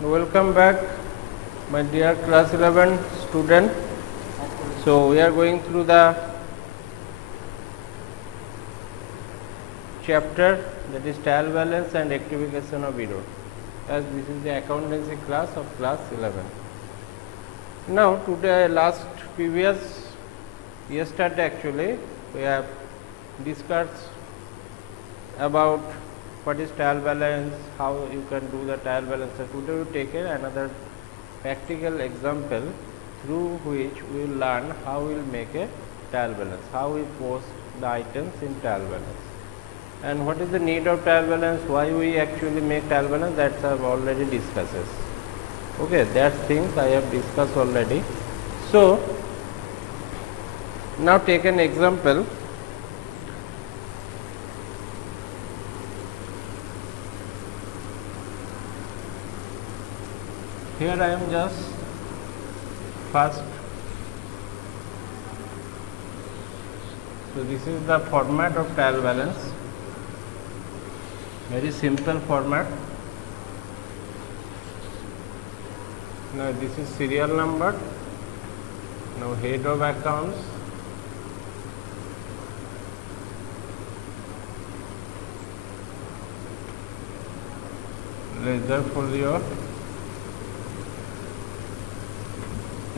Welcome back, my dear class 11 student. So we are going through the chapter that is trial balance and rectification of error, as this is the accountancy class of class 11. Now today, yesterday actually, we have discussed about what is trial balance, how you can do the trial balance. So today we take another practical example through which we will learn how we will make a trial balance, how we post the items in trial balance, and what is the need of trial balance, why we actually make trial balance, that I have already discussed. Okay, that things I have discussed already. So now take an example. Here I am just first. So this is the format of trial balance. Very simple format. Now this is serial number. Now head of accounts. Ledger folio.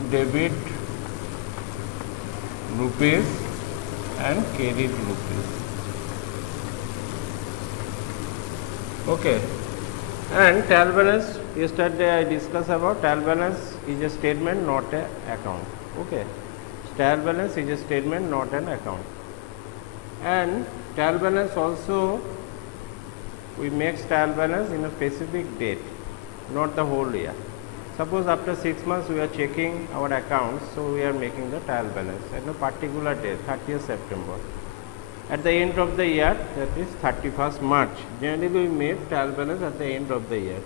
Debit rupees and credit rupees. Okay, and trial balance, yesterday I discussed about trial balance is a statement, not an account. Okay, trial balance is a statement, not an account. And trial balance also, we make trial balance in a specific date, not the whole year. Suppose after 6 months we are checking our accounts, so we are making the trial balance at a particular date, 30th September. At the end of the year, that is 31st March. Generally we make trial balance at the end of the year.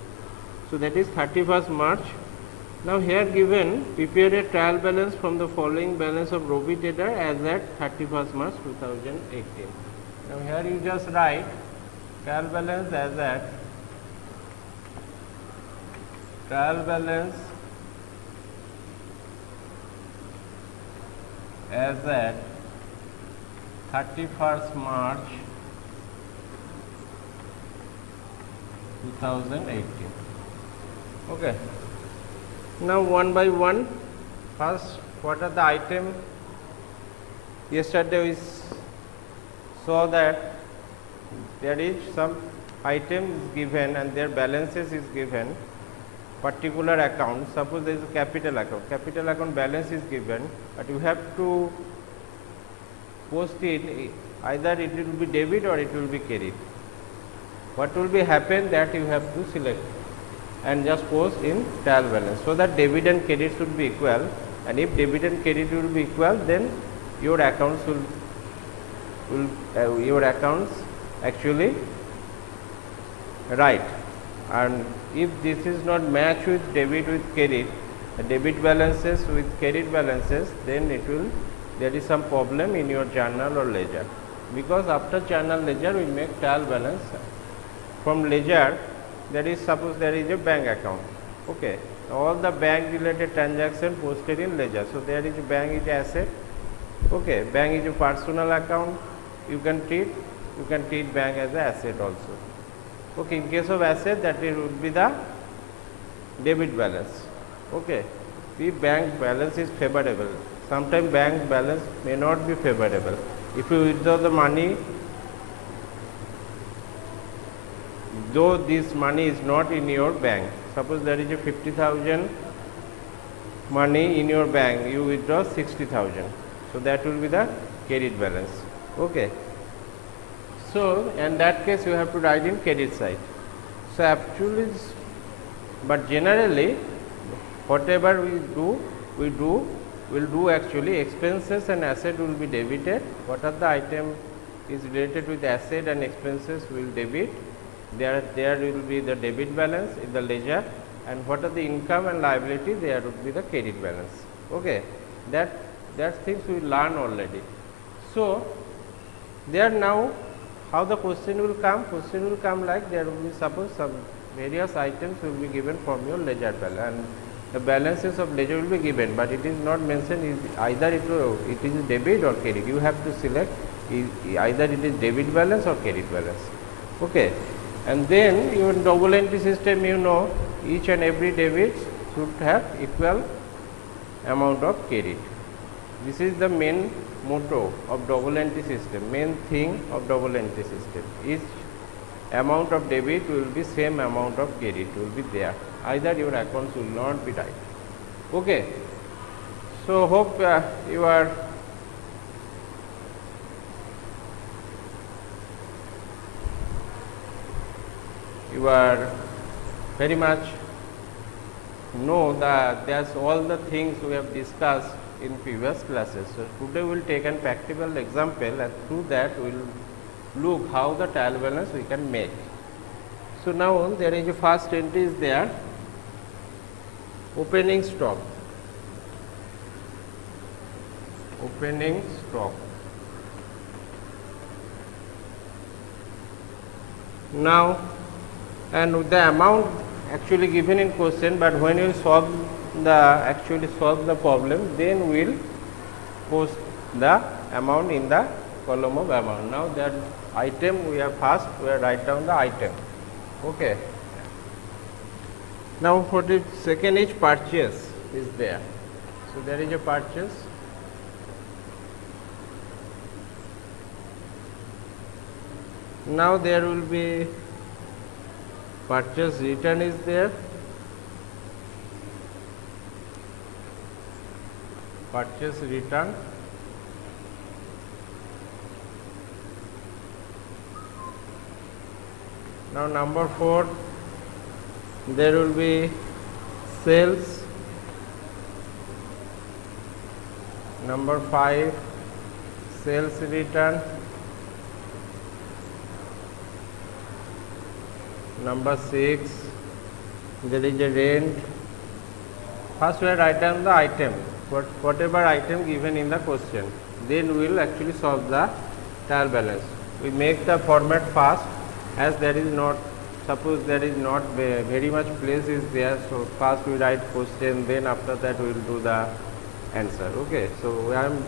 So that is 31st March. Now here given, prepare a trial balance from the following balance of Robi Trader as at 31st March 2018. Now here you just write trial balance as at trial balance as at 31st March 2018. Okay. Now one by one, first what are the items? Yesterday we saw that there is some items given and their balances is given. Particular account, suppose there is a capital account balance is given, but you have to post it, either it will be debit or it will be credit. What will be happen, that you have to select and just post in trial balance, so that debit and credit should be equal, and if debit and credit will be equal, then your accounts your accounts actually right. And if this is not matched with debit with credit, debit balances with credit balances, then it will, there is some problem in your journal or ledger, because after journal ledger we make trial balance. From ledger, that is, suppose there is a bank account. Okay, all the bank related transaction posted in ledger. So there is a bank is asset. Okay, bank is a personal account. You can treat bank as an asset also. Okay, in case of asset, that it would be the debit balance. Okay, if bank balance is favorable, sometimes bank balance may not be favorable. If you withdraw the money, though this money is not in your bank, suppose there is a 50,000 money in your bank, you withdraw 60,000. So that will be the credit balance. Okay. So in that case you have to write in credit side. So actually, but generally whatever we will do actually expenses and asset will be debited. What are the item is related with asset and expenses will debit. There will be the debit balance in the ledger, and what are the income and liability, there would be the credit balance. Okay, that things we learn already. So there now how the question will come like there will be suppose some various items will be given from your ledger balance, and the balances of ledger will be given, but it is not mentioned is either it is debit or credit. You have to select either it is debit balance or credit balance. Okay, and then your double entry system, you know, each and every debit should have equal amount of credit. This is the main motto of double entry system, main thing of double entry system. Each amount of debit will be same amount of credit will be there, either your accounts will not be right. Okay, so hope you are very much know that that's all the things we have discussed in previous classes. So today we will take an practical example, and through that we will look how the trial balance we can make. So now there is a first entry is there, opening stock. Opening stock. Now, and the amount actually given in question, but when you solve the problem, then we will post the amount in the column of amount. Now that item we have first, we have write down the item. Okay. Now for the second is purchase is there. So there is a purchase. Now there will be purchase return is there. Purchase return. Now number 4, there will be sales. Number 5, sales return. Number 6, there is a rent. First we write down the item, whatever item given in the question. Then we will actually solve the trial balance. We make the format fast, as there is not, suppose there is not very much place is there. So first we write question, then after that we will do the answer. Okay, so I am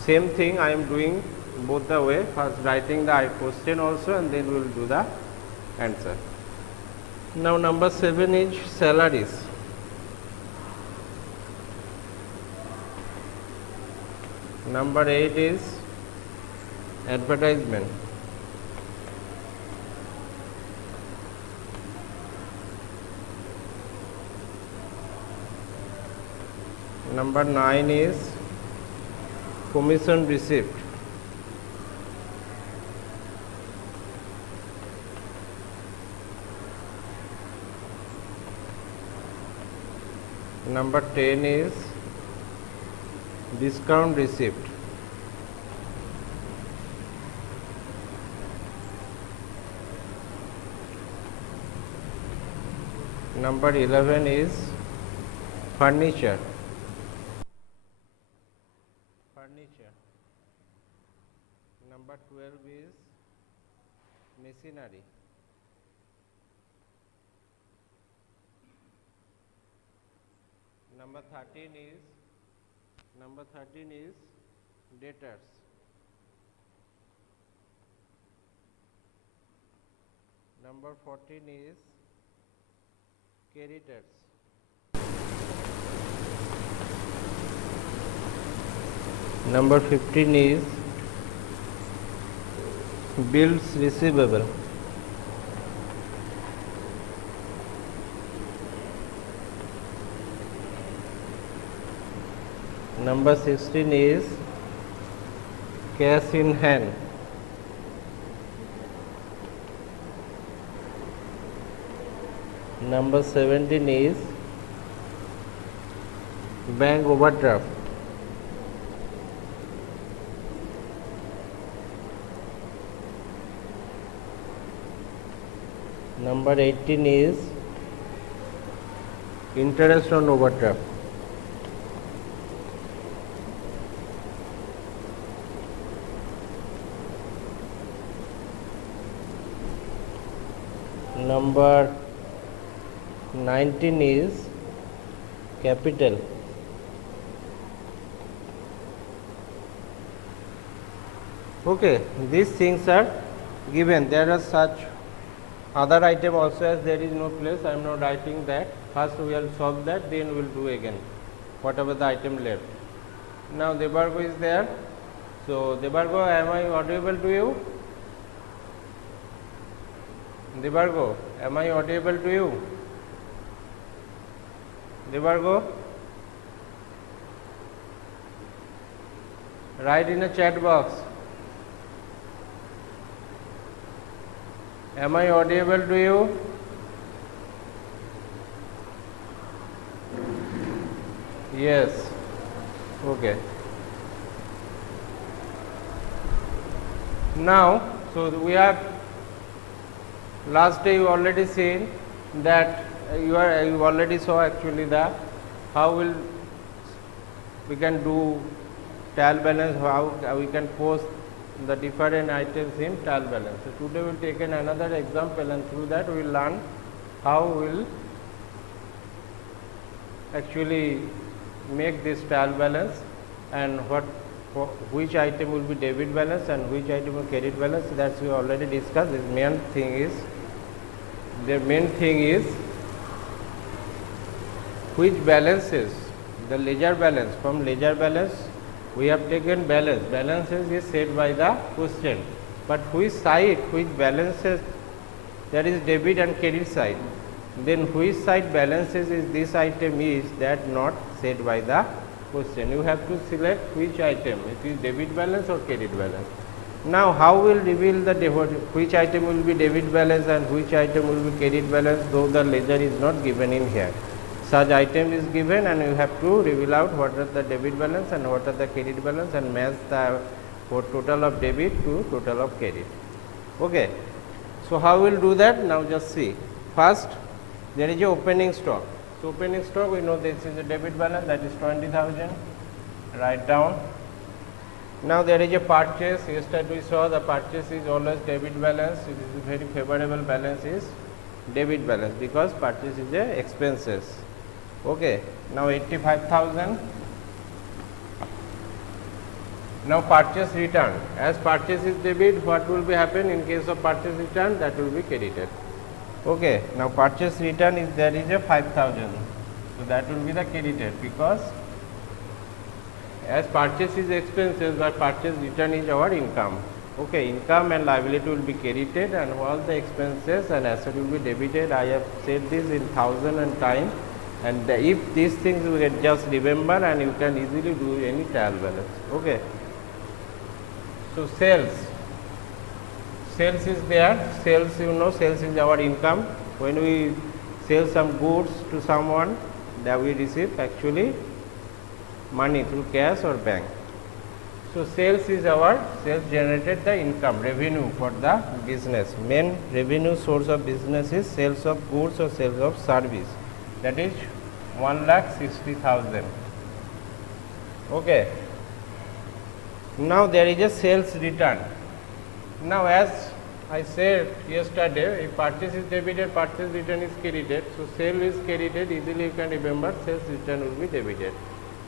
same thing I am doing both the way, first writing the question also, and then we will do the answer. Now number 7 is salaries. Number 8 is advertisement. Number 9 is commission receipt. Number 10 is discount receipt. Number 11 is furniture. Number 12 is machinery. Number 13 is debtors. Number 14 is creditors. Number 15 is bills receivable. Number 16 is cash in hand. Number 17 is bank overdraft. Number 18 is interest on overdraft. Number 19 is capital. Okay, these things are given. There are such other item also, as there is no place, I am not writing that. First we will solve that, then we will do again whatever the item left. Now Debargo is there. So Debargo, am I audible to you? Debargo, am I audible to you? Debargo, write in a chat box. Am I audible to you? Yes. Okay. Now, so we have last day you already seen that you already saw actually the how we can do trial balance, how we can post the different items in trial balance. So today we will take another example, and through that we will learn how we will actually make this trial balance and which item will be debit balance and which item will credit balance. That's we already discussed. The main thing is which balances, the ledger balance. From ledger balance we have taken balance. Balances is said by the question, but which side, which balances, that is debit and credit side. Then which side balances is this item is that not said by the question. You have to select which item, it is debit balance or credit balance. Now how will reveal the which item will be debit balance and which item will be credit balance, though the ledger is not given in here. Such item is given and you have to reveal out what are the debit balance and what are the credit balance and match the total of debit to total of credit. Okay. So how we will do that? Now just see. First there is a opening stock. So opening stock, we know this is a debit balance, that is 20,000. Write down. Now there is a purchase. Yesterday we saw the purchase is always debit balance. It is a very favorable balance is debit balance because purchase is a expenses. Okay. Now 85,000. Now purchase return. As purchase is debit, what will be happen in case of purchase return? That will be credited. Okay. Now purchase return is there is a 5,000. So that will be the credited because as purchase is expenses, but purchase return is our income. Okay, income and liability will be credited and all the expenses and asset will be debited. I have said this in thousand and time, and if these things you can just remember and you can easily do any trial balance. Okay. So sales is there. Sales, you know, sales is our income. When we sell some goods to someone, that we receive actually money through cash or bank. So sales is our sales generated the income, revenue for the business. Main revenue source of business is sales of goods or sales of service. That is 1,60,000. Okay. Now there is a sales return. Now as I said yesterday, if purchase is debited, purchase return is credited. So sale is credited, easily you can remember sales return will be debited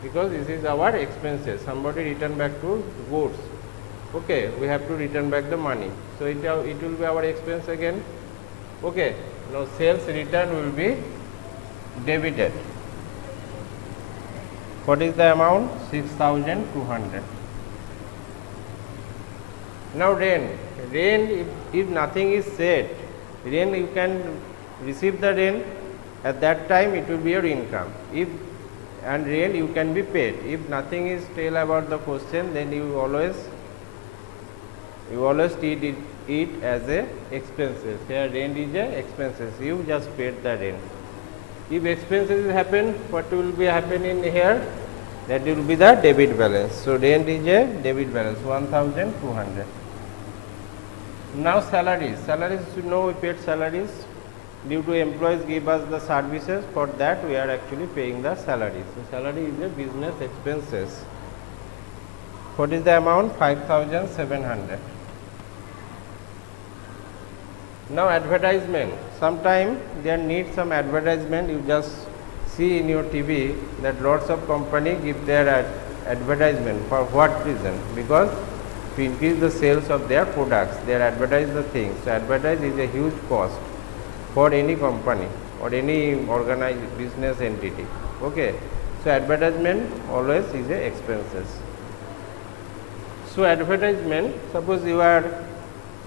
because this is our expenses. Somebody return back to goods. Okay, we have to return back the money. So it will be our expense again. Okay, now sales return will be debited. What is the amount? 6,200. Now rent, if nothing is said, rent you can receive the rent, at that time it will be your income. And rent you can be paid. If nothing is tell about the question, then you always treat it as a expenses. Here rent is a expenses. You just paid the rent. If expenses happen, what will be happening here? That will be the debit balance. So rent is a debit balance, 1,200. Now salaries. Salaries, you know, we paid salaries due to employees give us the services. For that we are actually paying the salary. So salary is a business expenses. What is the amount? 5,700. Now advertisement, sometime there needs some advertisement. You just see in your TV that lots of company give their advertisement. For what reason? Because to increase the sales of their products, they advertise the things. So advertise is a huge cost for any company or any organized business entity. Okay. So advertisement always is a expenses. So advertisement, suppose you are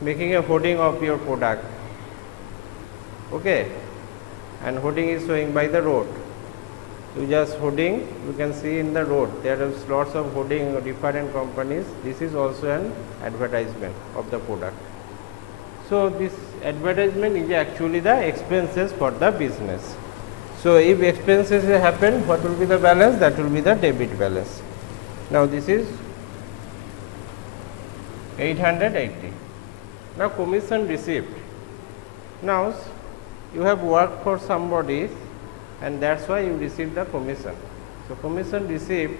making a hoarding of your product, okay, and hoarding is showing by the road. You just hoarding, you can see in the road there are lots of hoarding of different companies. This is also an advertisement of the product. So this advertisement is actually the expenses for the business. So if expenses happen, what will be the balance? That will be the debit balance. Now this is 880. Now commission received. Now you have worked for somebody and that's why you receive the commission. So commission received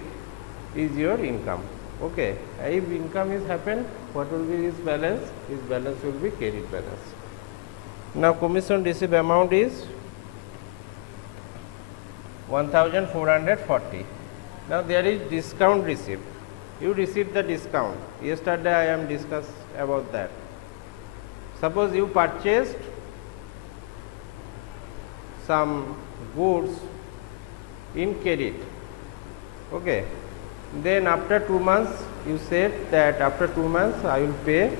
is your income. Okay. If income is happened, what will be his balance? His balance will be credit balance. Now commission received amount is 1440. Now there is discount received. You receive the discount. Yesterday I am discussed about that. Suppose you purchased some goods in credit. Okay. Then after 2 months you said that after 2 months I will pay,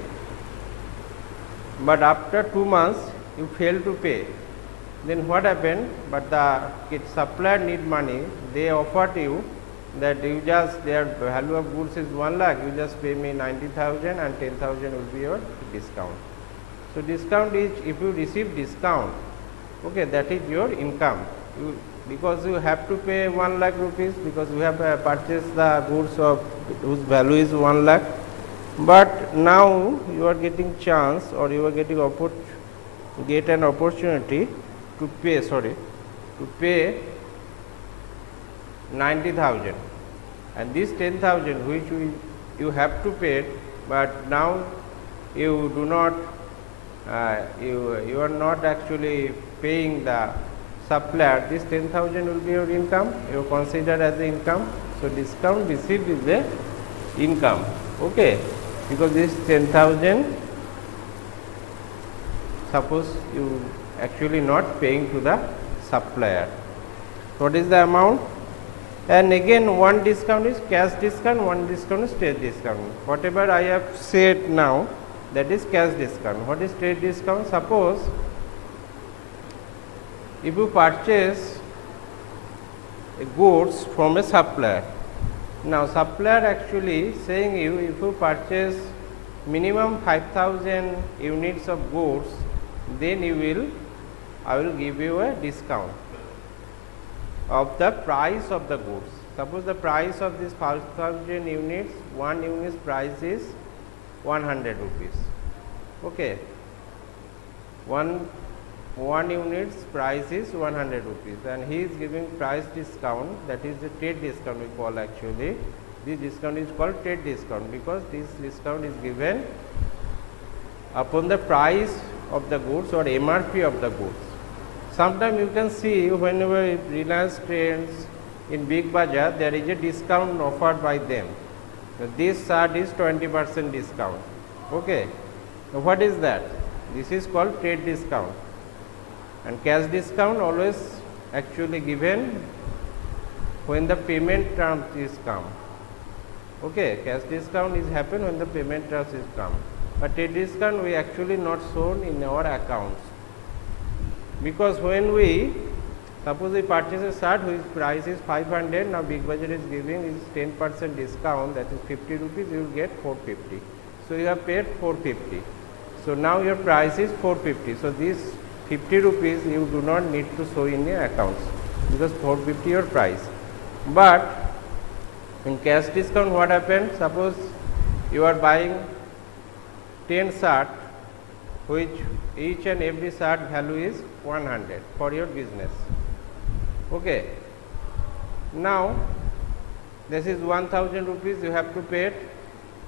but after 2 months you fail to pay. Then what happened? But the supplier need money. They offered you that you just, their value of goods is 1 lakh, you just pay me 90,000 and 10,000 will be your discount. So discount is, if you receive discount, okay, that is your income. Because you have to pay 1 lakh rupees because you have purchased the goods of whose value is 1 lakh. But now you are getting chance or you are getting get an opportunity to pay 90,000, and this 10,000 which you have to pay, but now you do not you are not actually paying the supplier. This 10,000 will be your income. You consider as the income. So discount received is the income. Okay, because this 10,000, suppose you actually not paying to the supplier. What is the amount? And again, one discount is cash discount, one discount is trade discount. Whatever I have said now, that is cash discount. What is trade discount? Suppose if you purchase goods from a supplier. Now supplier actually saying you, if you purchase minimum 5,000 units of goods, then I will give you a discount of the price of the goods. Suppose the price of this 5,000 units, one unit's price is 100 rupees. Okay, one unit's price is 100 rupees, and he is giving price discount, that is the trade discount we call actually. This discount is called trade discount because this discount is given upon the price of the goods or MRP of the goods. Sometimes you can see whenever Reliance Trends in Big Bazaar, there is a discount offered by them. This shirt is 20% discount. Okay. Now what is that? This is called trade discount. And cash discount always actually given when the payment terms is come. Okay, cash discount is happen when the payment terms is come. But trade discount we actually not shown in our accounts. Because when we, suppose we purchase a shirt whose price is 500, now Big Bazaar is giving is 10% discount, that is 50 rupees, you will get 450. So you have paid 450. So now your price is 450. So this 50 rupees you do not need to show in your accounts because 450 your price. But in cash discount what happens? Suppose you are buying 10 shirt, which each and every shirt value is 100 for your business. Okay. Now this is 1,000 rupees you have to pay it,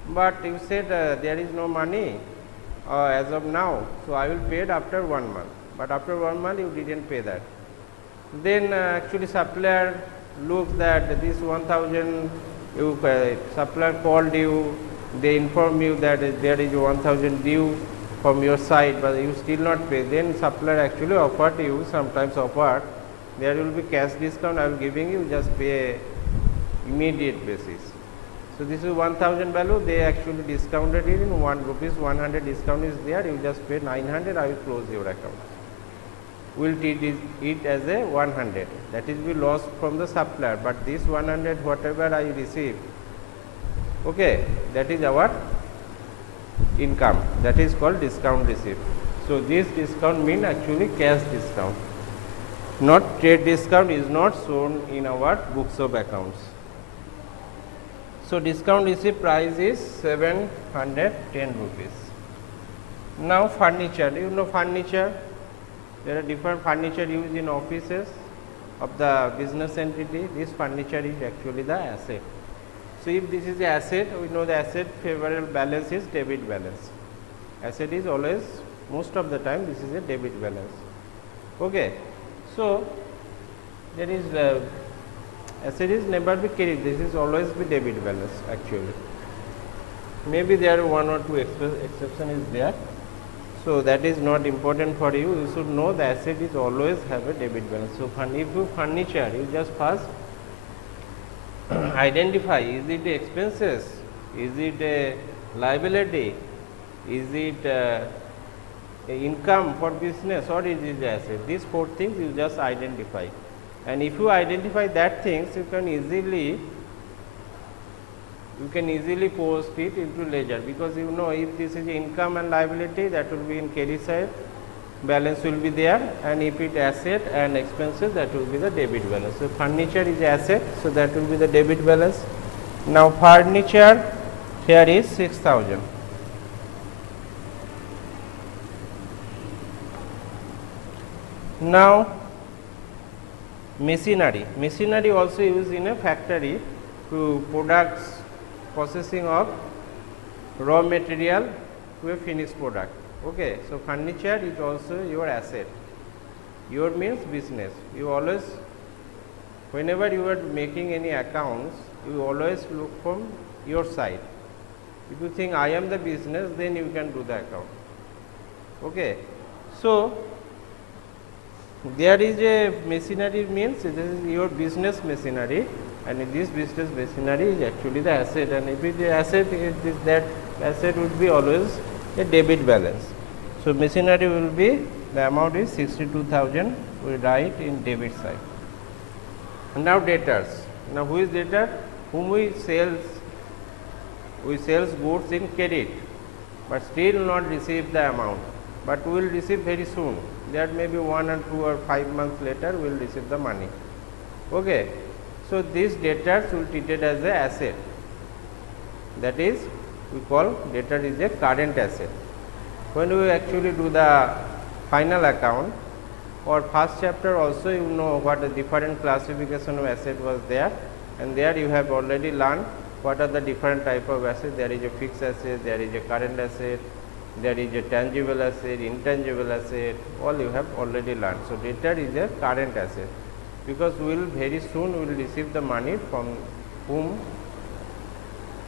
but you said there is no money. as of now, so I will pay it after 1 month, but after 1 month you didn't pay that. Then actually supplier looks that this 1000 you supplier called you, they inform you that there is 1000 due from your side, but you still not pay. Then supplier actually offered you, sometimes offered, there will be cash discount I am giving you, just pay immediate basis. So this is 1000 value, they actually discounted it in 1 rupees 100 discount is there, you just pay 900, I will close your account. Will treat it as a 100, that is be lost from the supplier, but this 100 whatever I receive, okay, that is our income, that is called discount receipt. So this discount mean actually cash discount, not trade discount, is not shown in our books of accounts. So discount receipt price is 710 rupees. Now furniture, you know furniture, there are different furniture used in offices of the business entity. This furniture is actually the asset. So if this is the asset, we know the asset favorable balance is debit balance. Asset is always, most of the time this is a debit balance. Okay. So there is asset is never be carried, this is always be debit balance actually. Maybe there are one or two exception is there. So that is not important for you. You should know the asset is always have a debit balance. So if you furniture, you just first identify, is it expenses, is it a liability, is it a income for business, or is it asset? These 4 things you just identify. And if you identify that things, you can easily post it into ledger, because you know if this is income and liability, that will be in carry side, balance will be there, and if it asset and expenses, that will be the debit balance. So furniture is asset, so that will be the debit balance. Now furniture here is 6000. Now machinery also used in a factory to products processing of raw material to a finished product. Okay, so furniture is also your asset. Your means business. You always, whenever you are making any accounts, you always look from your side. If you think I am the business, then you can do the account. Okay, so there is a machinery means this is your business machinery, and this business machinery is actually the asset, and if it is asset, that asset would be always a debit balance. So machinery will be, the amount is 62,000, we write in debit side. And now debtors. Now who is debtor? Whom we sells goods in credit, but still not receive the amount, but we will receive very soon. That may be 1 or 2 or 5 months later we will receive the money. Okay. So these debtors will be treated as a asset, that is we call debtor is a current asset. When we actually do the final account or first chapter also, you know what the different classification of asset was there, and there you have already learned what are the different type of asset. There is a fixed asset, there is a current asset, there is a tangible asset, intangible asset, all you have already learned. So debtor is a current asset, because we will very soon we will receive the money from whom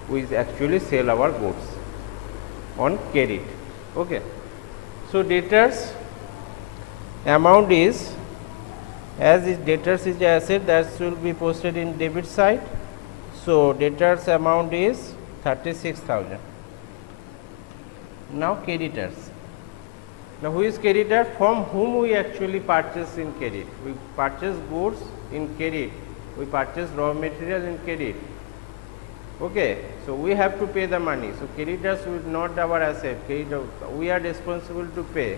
we actually sell our goods on credit. Okay. So debtors amount is, as is debtors is the asset, that should be posted in debit side. So debtors amount is 36,000. Now creditors. Now who is creditor? From whom we actually purchase in credit. We purchase goods in credit, we purchase raw material in credit. Okay, so we have to pay the money. So creditors is not our asset. Creditor, we are responsible to pay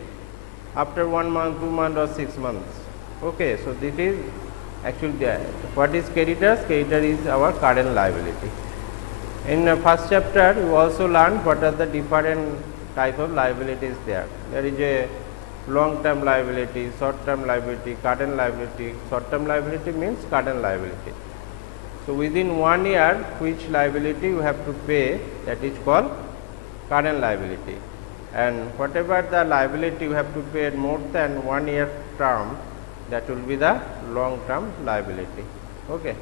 after 1 month, 2 months or 6 months. Okay, so this is actually what is creditors? Creditor is our current liability. In the first chapter, you also learned what are the different type of liabilities there. There is a long term liability, short term liability, current liability. Short term liability means current liability. So within 1 year, which liability you have to pay, that is called current liability. and whatever the liability you have to pay more than 1 year term, that will be the long term liability. Okay.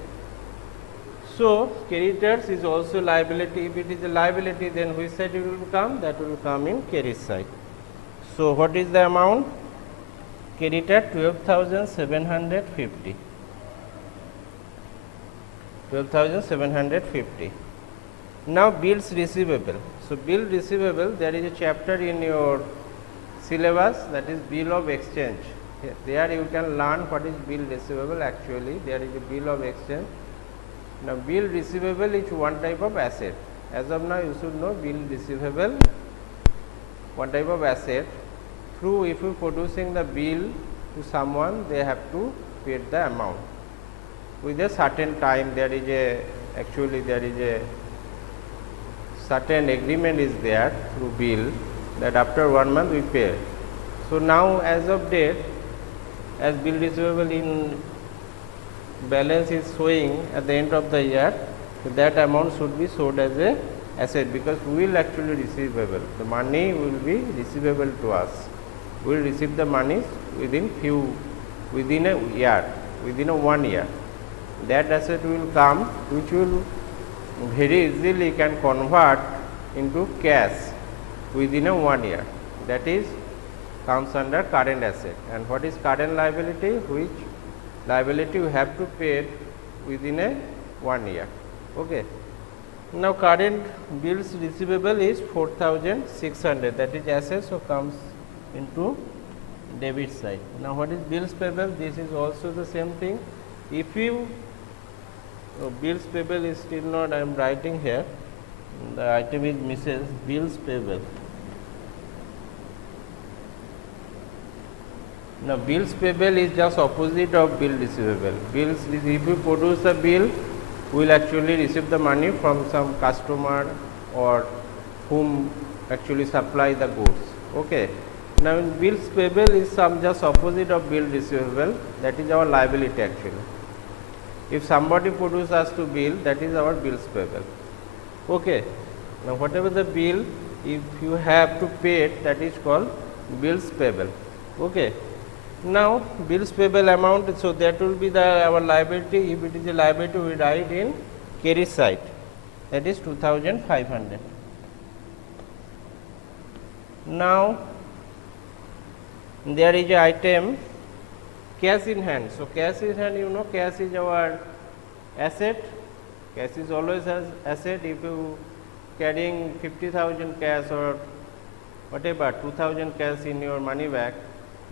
So, creditors is also liability. If it is a liability, then which side it will come? That will come in credit side. So, what is the amount? Creditor 12,750. 12,750. Now, bills receivable. So, bill receivable, there is a chapter in your syllabus, that is bill of exchange. There you can learn what is bill receivable. Actually, there is a bill of exchange. Now, bill receivable is one type of asset. As of now, you should know bill receivable, one type of asset. Through, if you producing the bill to someone, they have to pay the amount with a certain time. There is a, actually there is a certain agreement is there through bill, that after 1 month we pay. So, now as of date, as bill receivable in balance is showing at the end of the year, so that amount should be showed as a asset, because we will actually receivable, the money will be receivable to us. We will receive the money within a year, within a 1 year. That asset will come, which will very easily can convert into cash within a 1 year. That is comes under current asset. And what is current liability? Which liability you have to pay within a 1 year. Okay. Now, current bills receivable is 4,600, that is asset, so comes into debit side. Now, what is bills payable? This is also the same thing. If you bills payable is still not, I am writing here, the item is misses bills payable. Now, bills payable is just opposite of bill receivable. Bills, if you produce a bill, we will actually receive the money from some customer or whom actually supply the goods. Okay. Now, bills payable is some just opposite of bill receivable, that is our liability actually. If somebody produces us to bill, that is our bills payable. Okay. Now, whatever the bill, if you have to pay it, that is called bills payable. Okay. Now, bills payable amount, so that will be our liability. If it is a liability, we write in credit side, that is 2,500. Now, there is a item cash in hand. So, cash in hand, you know, cash is our asset. Cash is always as asset. If you carrying 50,000 cash or whatever 2,000 cash in your money bag,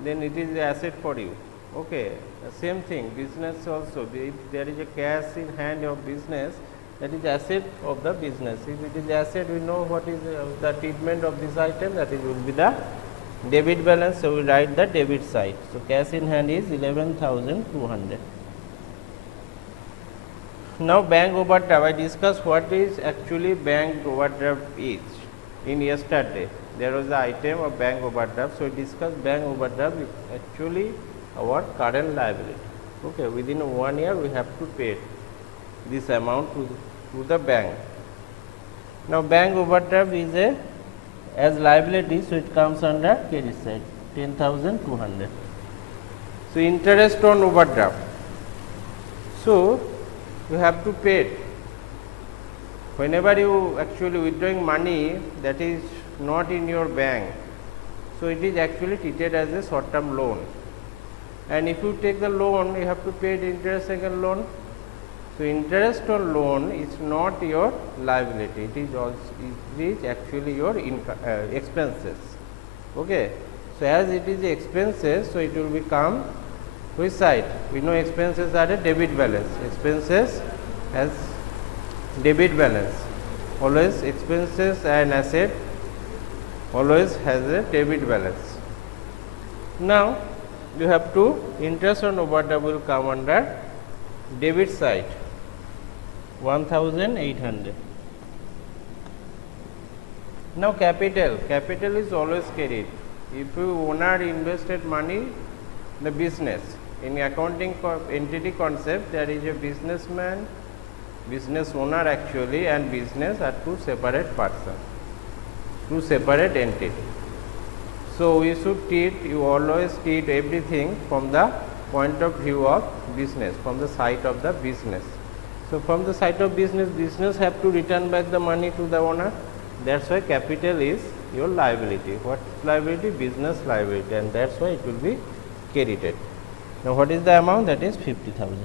then it is an asset for you. Okay. Same thing, business also. If there is a cash in hand of business, that is asset of the business. If it is asset, we know what is the treatment of this item, that is will be the debit balance. So, we write the debit side. So, cash in hand is 11,200. Now, bank overdraft. I discussed what is actually bank overdraft is in yesterday. There was an item of bank overdraft. So, we discussed bank overdraft is actually our current liability. Okay. Within 1 year, we have to pay this amount to the bank. Now, bank overdraft is as liability, so it comes under credit side, 10,200. So, interest on overdraft. So, you have to pay it. Whenever you actually withdrawing money that is not in your bank, so it is actually treated as a short term loan, and if you take the loan, you have to pay the interest again loan. So, interest on loan is not your liability, it is also actually your expenses. Okay. So, as it is expenses, so it will become which side? We know expenses are a debit balance, expenses as debit balance, always expenses and asset always has a debit balance. Now, you have to interest on overdraft will come under debit side, 1,800. Now, capital is always carried. If you owner invested money in the business, in accounting entity concept, there is a businessman, business owner actually, and business are two separate persons, two separate entities. So we should treat, you always treat everything from the point of view of business, from the side of the business. So from the side of business, business have to return back the money to the owner. That's why capital is your liability. What is liability? Business liability, and that's why it will be credited. Now what is the amount? That is 50,000.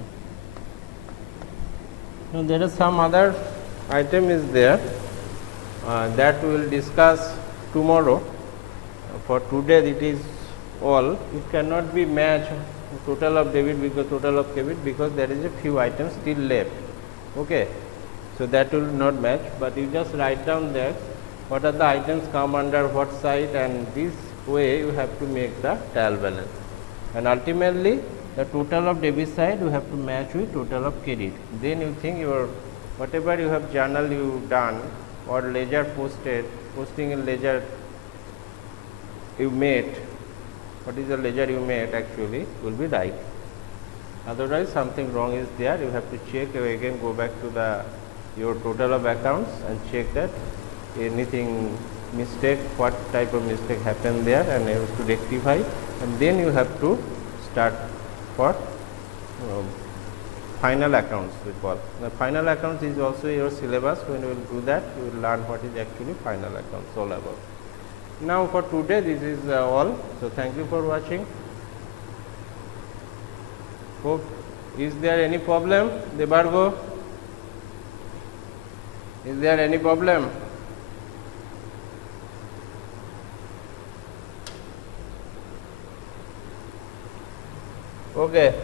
Now there is some other item is there that we will discuss tomorrow. For today it is all. It cannot be matched total of debit because total of credit, because there is a few items still left. Okay, so that will not match, but you just write down that what are the items come under what side, and this way you have to make the trial balance, and ultimately the total of debit side you have to match with total of credit. Then you think your whatever you have journal you done or ledger posting in ledger you made, what is the ledger you made actually will be right. Otherwise something wrong is there, you have to check again, go back to the your total of accounts and check that anything mistake, what type of mistake happened there, and you have to rectify, and then you have to start for final accounts we call. The final accounts is also your syllabus. When you will do that, you will learn what is actually final accounts all about. Now for today this is all. So thank you for watching. Hope, is there any problem, Debargo? Is there any problem? Okay.